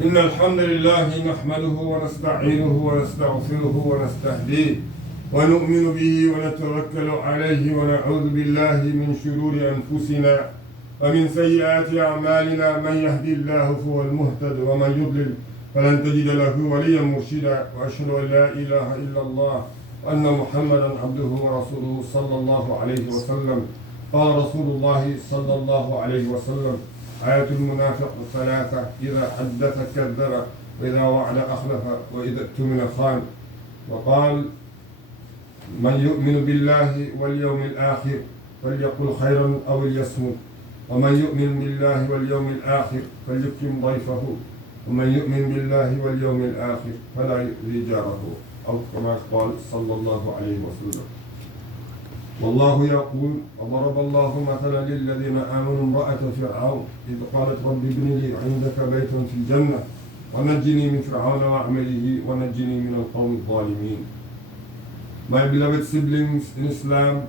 إن الحمد لله نحمده ونستعينه ونستغفره ونستهديه ونؤمن به ونتوكل عليه ونعوذ بالله من شرور أنفسنا ومن سيئات أعمالنا. من يهدي الله فهو المهتد ومن يضلل فلن تجد له وليا مرشدا. وأشهد أن لا إله إلا الله وأن محمدا عبده ورسوله صلى الله عليه وسلم. قال رسول الله صلى الله عليه وسلم: آية المنافق ثلاثة: إذا حدث كذب وإذا وعد أخلف وإذا اؤتمن خان. وقال: من يؤمن بالله واليوم الآخر فليقل خيرا أو ليصمت، ومن يؤمن بالله واليوم الآخر فليكرم ضيفه، ومن يؤمن بالله واليوم الآخر فلا يؤذي جاره، أو كما قال صلى الله عليه وسلم. والله يقول: وضرب الله مثلا للذين آمنوا امرأة فرعون إذ قالت رب ابن لي عندك بيتا في الجنة ونجني من فرعون وعمله ونجني من القوم الظالمين. My beloved siblings in Islam,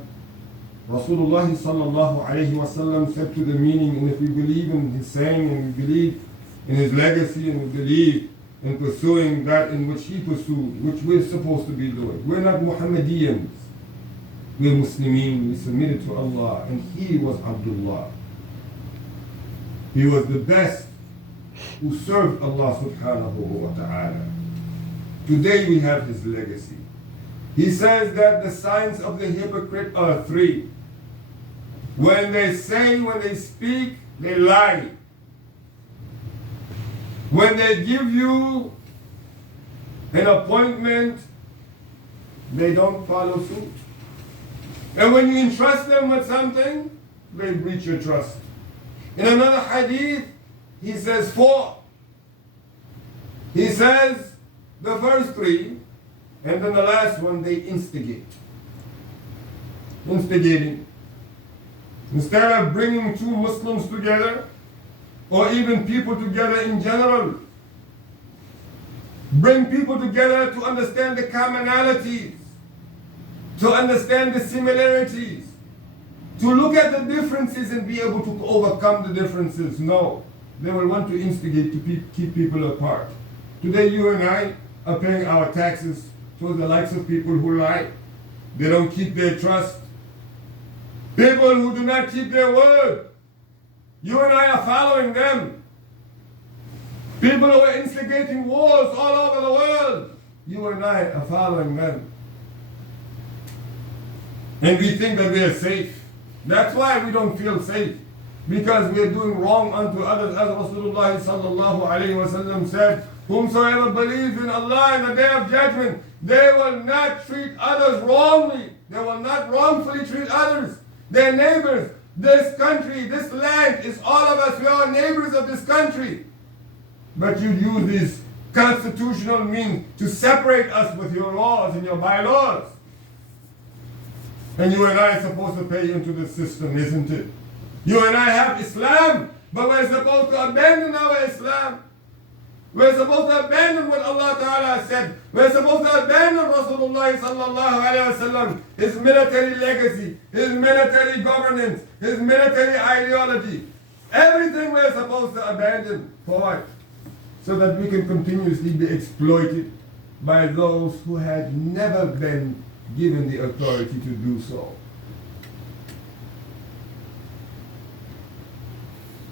Rasulullah sallallahu alayhi wa sallam said to the meaning, and if we believe in his saying and we believe in his legacy and we believe in pursuing that in which he pursued, which we're supposed to be doing. We're not Muhammadiyans. We're Muslimin. We submitted to Allah, and he was Abdullah. He was the best who served Allah subhanahu wa ta'ala. Today we have his legacy. He says that the signs of the hypocrite are three. When they say, when they speak, they lie. When they give you an appointment, they don't follow suit. And when you entrust them with something, they breach your trust. In another hadith, he says four. He says the first three, and then the last one, they instigate. Instigating. Instead of bringing two Muslims together, or even people together in general, bring people together to understand the commonalities, to understand the similarities, to look at the differences and be able to overcome the differences. No, they will want to instigate to keep people apart. Today you and I are paying our taxes to the likes of people who lie. They don't keep their trust. People who do not keep their word. You and I are following them. People who are instigating wars all over the world. You and I are following them. And we think that we are safe. That's why we don't feel safe. Because we are doing wrong unto others. As Rasulullah sallallahu alayhi wa sallam said, whomsoever believes in Allah in the day of judgment, they will not treat others wrongly. They will not wrongfully treat others. Their neighbors, this country, this land is all of us. We are neighbors of this country. But you use these constitutional means to separate us with your laws and your bylaws. And you and I are supposed to pay into the system, isn't it? You and I have Islam, but we're supposed to abandon our Islam. We're supposed to abandon what Allah Ta'ala said. We're supposed to abandon Rasulullah sallallahu alayhi wa sallam, his military legacy, his military governance, his military ideology. Everything we're supposed to abandon. For what? So that we can continuously be exploited by those who had never been given the authority to do so.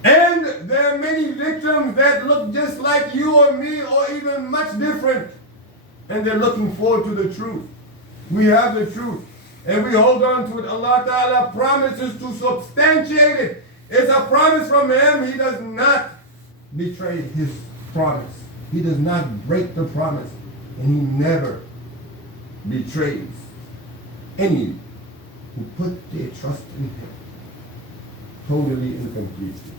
And there are many victims that look just like you or me or even much different. And they're looking forward to the truth. We have the truth. And we hold on to it. Allah Ta'ala promises to substantiate it. It's a promise from Him. He does not betray His promise. He does not break the promise. And He never betrays any who put their trust in Him totally and completely.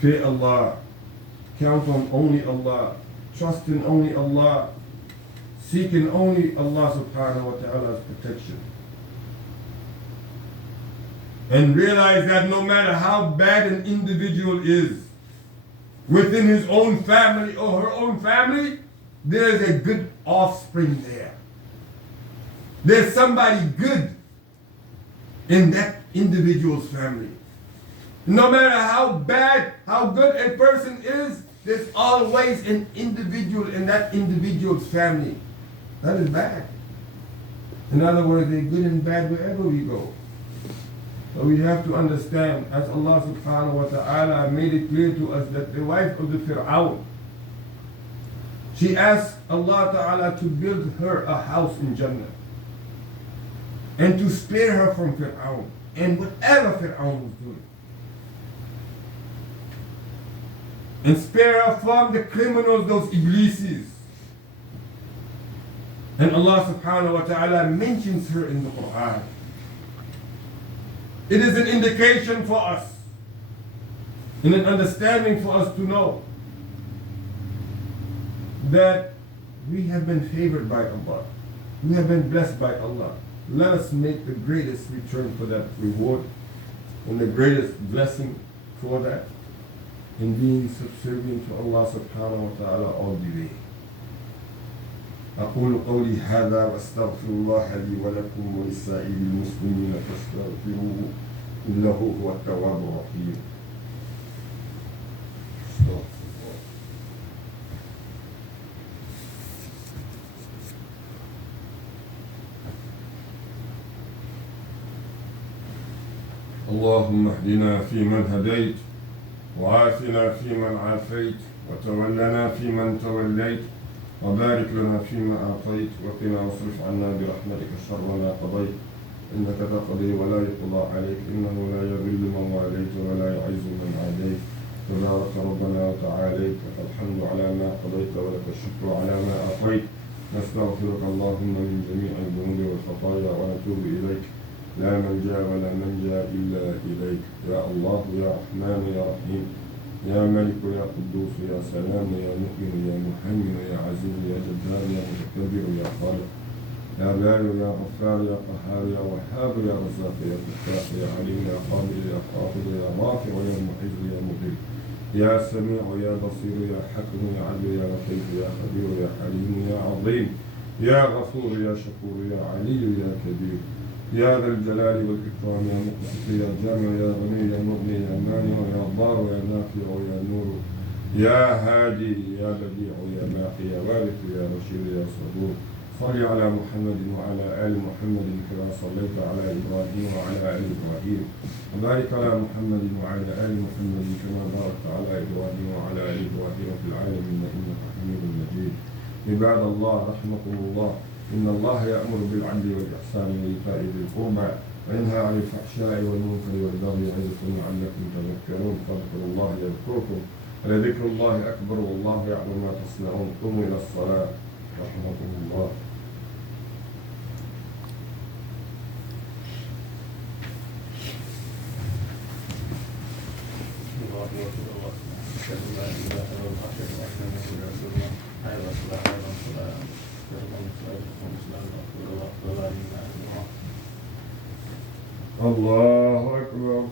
Fear Allah, count on only Allah, trust in only Allah, seek in only Allah subhanahu wa ta'ala's protection. And realize that no matter how bad an individual is, within his own family or her own family, there's a good offspring there. There's somebody good in that individual's family. No matter how bad, how good a person is, there's always an individual in that individual's family that is bad. In other words, they're good and bad wherever we go. So we have to understand, as Allah subhanahu wa ta'ala made it clear to us, that the wife of the Fir'aun, she asked Allah ta'ala to build her a house in Jannah and to spare her from Fir'aun and whatever Fir'aun was doing. And spare her from the criminals, those iblises. And Allah subhanahu wa ta'ala mentions her in the Quran. It is an indication for us and an understanding for us to know that we have been favored by Allah. We have been blessed by Allah. Let us make the greatest return for that reward and the greatest blessing for that in being subservient to Allah subhanahu wa ta'ala all the way. أقول قولي هذا واستغفر الله لي ولكم ولسائر المسلمين فاستغفروه إنه هو التواب الرحيم. اللهم اهدنا فيمن هديت وعافنا فيمن عافيت وتولنا فيمن توليت وبارك لنا فيما أعطيت وقنا واصرف عنا برحمتك شر ما قضيت إنك تقضي ولا يقضى عليك إنه لا يذل من واليت ولا يعز من عاديت تبارك ربنا وتعاليت لك الحمد على ما قضيت ولك الشكر على ما أعطيت نستغفرك اللهم من جميع الذنوب والخطايا ونتوب إليك لا ملجأ ولا منجا إلا إليك يا الله يا رحمن يا رحيم يا ملك يا قدوس يا سلام يا مؤمن يا محمن يا عزيز يا جبار يا متكبر يا خالق يا بارئ يا غفار يا قهار يا وهاب يا رزاق يا فتاح يا عليم يا قابل يا قابل يا رافع يا معز يا مذل يا سميع يا بصير يا حكم يا عدل يا لطيف يا خبير يا حليم يا عظيم يا غفور يا شكور يا علي يا كبير يا ذا الجلال والإكرام يا مقسط يا جامع يا غني يا مغني يا مانع يا ضار يا نافع يا نور يا هادي يا بديع يا باقي يا وارث يا رشيد يا صبور صل على محمد وعلى آل محمد كما صليت على إبراهيم وعلى آل إبراهيم وبارك على محمد وعلى آل محمد كما باركت على إبراهيم وعلى آل إبراهيم في العالمين إنك حميد مجيد. عباد الله رحمكم الله إن الله يأمر بالعدل والإحسان وإيتاء ذي القربى وينهى عن الفحشاء والمنكر والبغي يعظكم لعلكم تذكرون فاذكروا الله يذكركم ولذكر الله أكبر والله يعلم ما تصنعون قوموا إلى الصلاة رحمكم الله. أشهد أن لا إله إلا الله أشهد أن محمدا رسول الله حي على الصلاة حي على الصلاة الله أكبر.